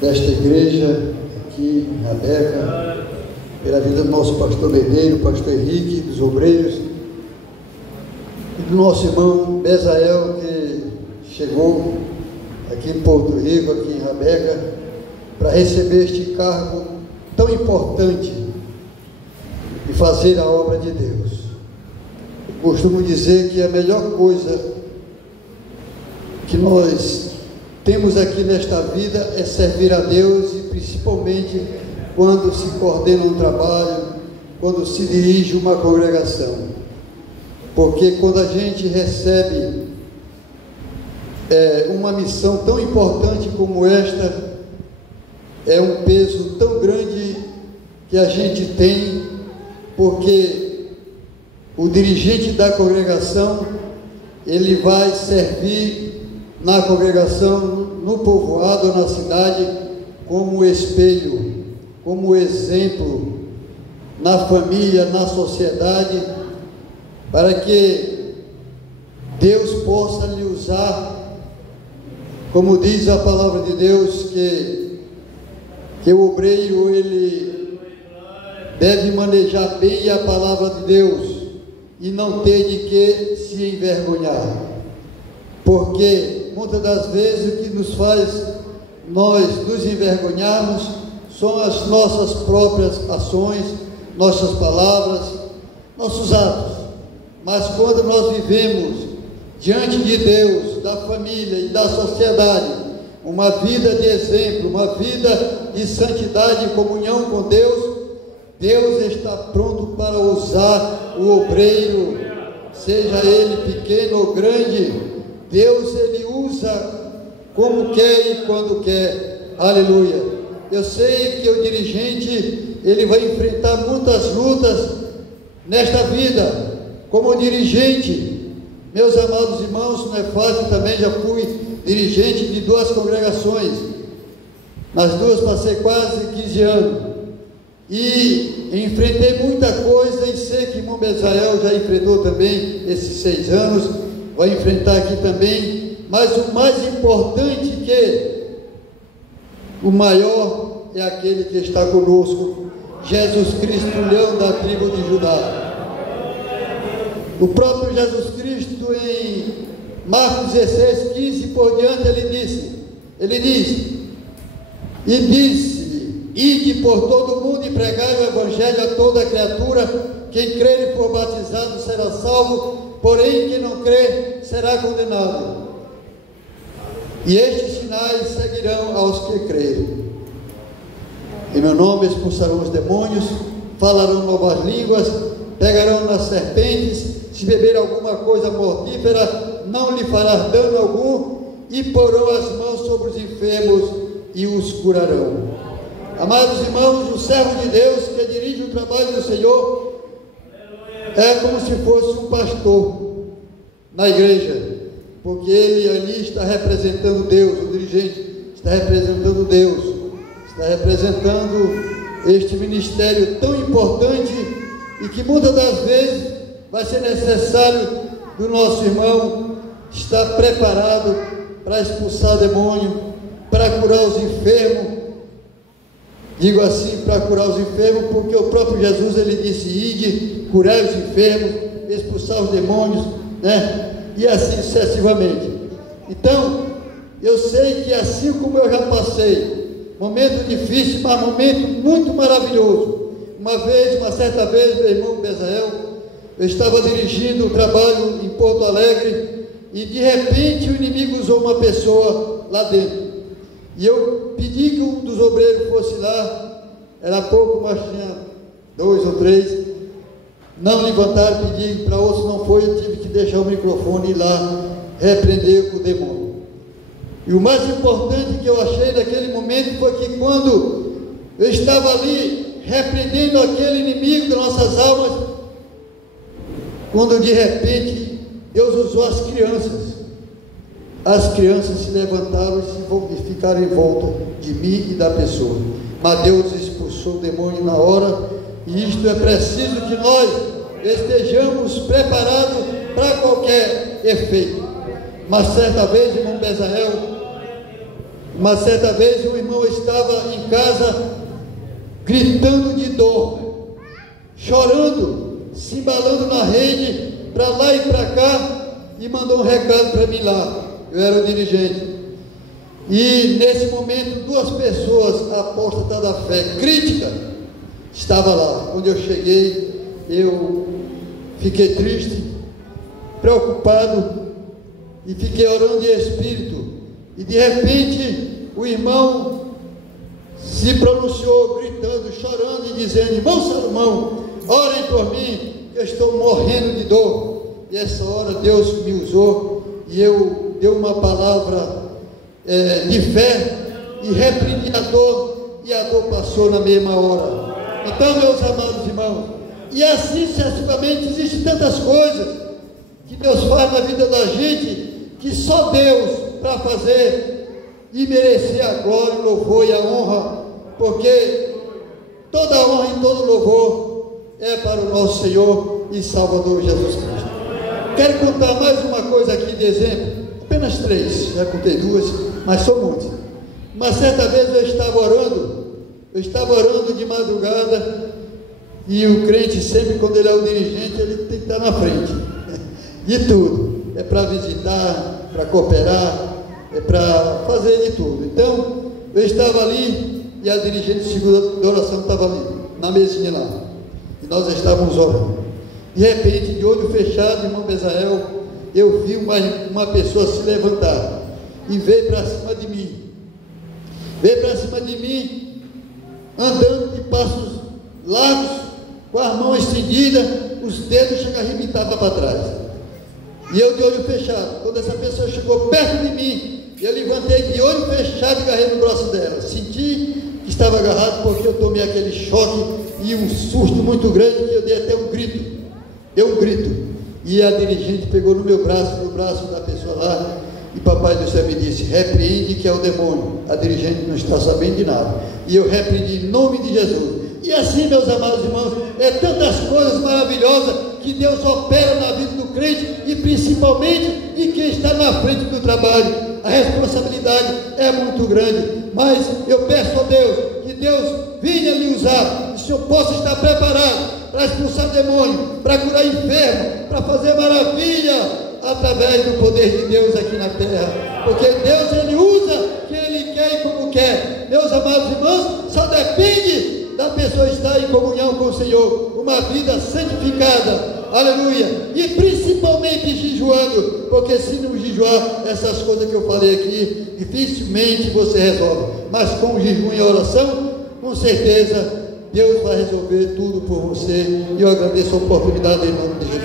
Desta igreja aqui em Rabeca, pela vida do nosso pastor Medeiro, pastor Henrique, dos obreiros, e do nosso irmão Bezael, que chegou aqui em Porto Rico, aqui em Rabeca, para receber este cargo tão importante e fazer a obra de Deus. Eu costumo dizer que a melhor coisa que nós temos aqui nesta vida é servir a Deus, e principalmente quando se coordena um trabalho, quando se dirige uma congregação. Porque quando a gente recebe uma missão tão importante como esta, é um peso tão grande que a gente tem, porque o dirigente da congregação, ele vai servir na congregação, no povoado, na cidade, como espelho, como exemplo, na família, na sociedade, para que Deus possa lhe usar, como diz a palavra de Deus, que o obreiro, ele deve manejar bem a palavra de Deus e não ter de que se envergonhar, porque muitas das vezes o que nos faz nós nos envergonharmos são as nossas próprias ações, nossas palavras, nossos atos. Mas quando nós vivemos diante de Deus, da família e da sociedade, uma vida de exemplo, uma vida de santidade e comunhão com Deus, Deus está pronto para usar o obreiro, seja ele pequeno ou grande. Deus, ele usa como quer e quando quer. Aleluia. Eu sei que o dirigente, ele vai enfrentar muitas lutas nesta vida como dirigente. Meus amados irmãos, não é fácil. Também já fui dirigente de 2 congregações. Nas 2 passei quase 15 anos. E enfrentei muita coisa, e sei que o irmão Bezael já enfrentou também esses 6 anos, vai enfrentar aqui também. Mas o mais importante, o maior é aquele que está conosco, Jesus Cristo, o leão da tribo de Judá. O próprio Jesus Cristo, em Marcos 16, 15 por diante, ele disse: ide por todo o mundo e pregai o evangelho a toda criatura. Quem crer e for batizado será salvo, porém quem não crer será condenado. E estes sinais seguirão aos que crerem. Em meu nome expulsarão os demônios, falarão novas línguas, pegarão nas serpentes, se beber alguma coisa mortífera, não lhe fará dano algum, e porão as mãos sobre os enfermos e os curarão. Amados irmãos, o servo de Deus que dirige o trabalho do Senhor é como se fosse um pastor na igreja, porque ele ali está representando Deus. O dirigente está representando Deus, está representando este ministério tão importante, e que muitas das vezes vai ser necessário do nosso irmão estar preparado para expulsar demônio, para curar os enfermos. Digo assim, para curar os enfermos, porque o próprio Jesus, ele disse: ide, curai os enfermos, expulsar os demônios, né? E assim sucessivamente. Então, eu sei que assim como eu já passei momento difícil, mas momento muito maravilhoso. Uma certa vez, meu irmão Bezael, eu estava dirigindo um trabalho em Porto Alegre, e de repente o inimigo usou uma pessoa lá dentro. E eu pedi que um dos obreiros fosse lá, era pouco, mas tinha 2 ou 3, não levantaram, pedi para outros, não foi, eu tive que deixar o microfone e ir lá repreender o demônio. E o mais importante que eu achei naquele momento foi que quando eu estava ali repreendendo aquele inimigo das nossas almas, quando de repente Deus usou as crianças se levantaram e ficaram em volta de mim e da pessoa. Mas Deus expulsou o demônio na hora, e isto é preciso que nós estejamos preparados para qualquer efeito. Mas certa vez, irmão Bezael, Uma certa vez um irmão estava em casa gritando de dor, chorando, se embalando na rede, para lá e para cá, e mandou um recado para mim lá. Eu era o dirigente. E nesse momento, duas pessoas apóstatas da fé, crítica, estavam lá. Quando eu cheguei, eu fiquei triste, preocupado, e fiquei orando em espírito. E de repente, o irmão se pronunciou, gritando, chorando e dizendo: irmão Salomão, orem por mim, eu estou morrendo de dor. E essa hora Deus me usou, e eu dei uma palavra de fé, e repreendi a dor, e a dor passou na mesma hora. Então, meus amados irmãos, e assim sucessivamente, existem tantas coisas que Deus faz na vida da gente, que só Deus para fazer e merecer a glória, o louvor e a honra, porque toda a honra e todo louvor é para o nosso Senhor e Salvador Jesus Cristo. Quero contar mais uma coisa aqui de exemplo, apenas 3, já contei 2, mas são muitas. Uma certa vez eu estava orando de madrugada, e o crente sempre, quando ele é o dirigente, ele tem que estar na frente de tudo, é para visitar, para cooperar, é para fazer de tudo. Então, eu estava ali, e a dirigente de segunda de oração estava ali, na mesinha lá, e nós estávamos orando. De repente, de olho fechado, irmão Bezael, eu vi uma pessoa se levantar, e veio para cima de mim, andando de passos largos, com as mãos estendidas, os dedos chegam a arrebentar para trás. E eu de olho fechado. Quando essa pessoa chegou perto de mim, eu levantei de olho fechado e agarrei no braço dela. Senti que estava agarrado, porque eu tomei aquele choque e um susto muito grande, que eu dei até um grito. Deu um grito. E a dirigente pegou no braço da pessoa lá, e papai do céu me disse: repreende, que é o demônio. A dirigente não está sabendo de nada. E eu repreendi em nome de Jesus. E assim, meus amados irmãos, é tantas coisas maravilhosas que Deus opera na vida do crente, e principalmente em quem está na frente do trabalho. A responsabilidade é muito grande, mas eu peço a Deus que Deus venha lhe usar, que o Senhor possa estar preparado para expulsar demônio, para curar enfermo, para fazer maravilha através do poder de Deus aqui na terra, porque Deus, Ele usa quem Ele quer e como quer. Meus amados irmãos, só depende da pessoa estar em comunhão com o Senhor, uma vida santificada, aleluia, e principalmente jejuando, porque se não jejuar, essas coisas que eu falei aqui, dificilmente você resolve, mas com o jejum e a oração, com certeza, Deus vai resolver tudo por você, e eu agradeço a oportunidade em nome de Jesus.